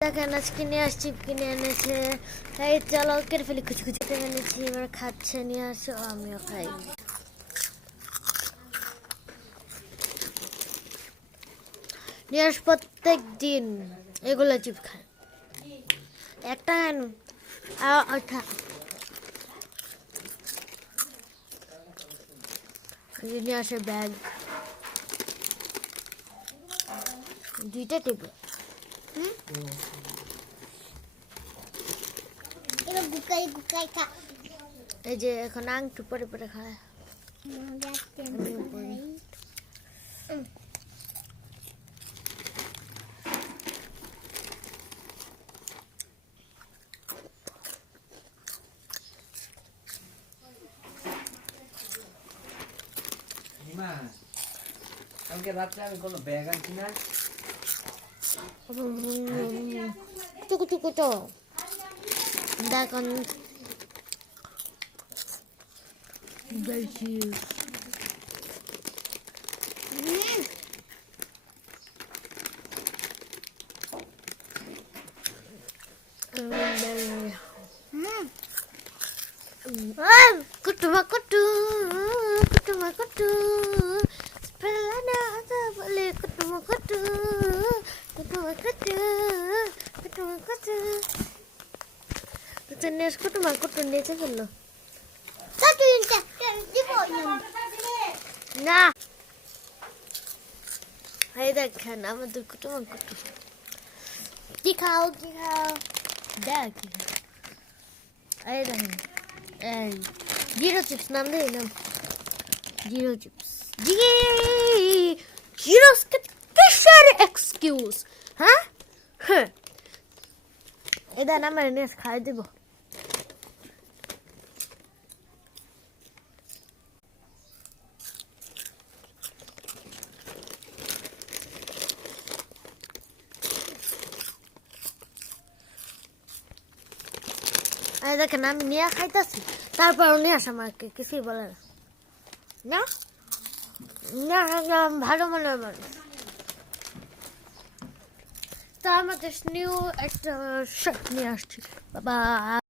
দেখেন আজকে নিয়ে আসছি কিনে এনেছে তাই চলো কেটে ফেলি কুচি কুচি করে এনেছি এবার খাচ্ছে নিয়ে আসো আমিও খাই নিয়ে আস প্রত্যেক দিন এগুলো চিপ খায় একটা কেন আচ্ছা নিয়ে আসে ব্যাগ দুইটা টেবিল এবার গুকাই গুকাই খা এই যে এখন আংটু পরে পরে খায় কালকে রাত্রে আমি কোনো ব্যাগ আনছি না টুকু টুকু তো দেখুন বেশি Kutuma kutu, kutuma kutu, sepelana boleh kutuma kutu, kutuma kutu, kutuma kutu. Terus kutuma kutu ni tu kalau. satu inta di bawah না এই দেখেন আমাদের কুটুমা কুটু কি খাও দেখ এই দেখেন এই জিরো চিপস নাম দে নাম জিরো চিপস জিরো কিসের এক্সকিউজ হ্যাঁ এটা আমার নেস খাই দিব এই দেখেন আমি নিয়ে খাইতেছি তারপর নিয়ে আসা আমাকে কিছুই বলে না না না ভালো মনে হয় মানুষ তো আমাদের নিউ একটা শার্ট নিয়ে আসছি বাবা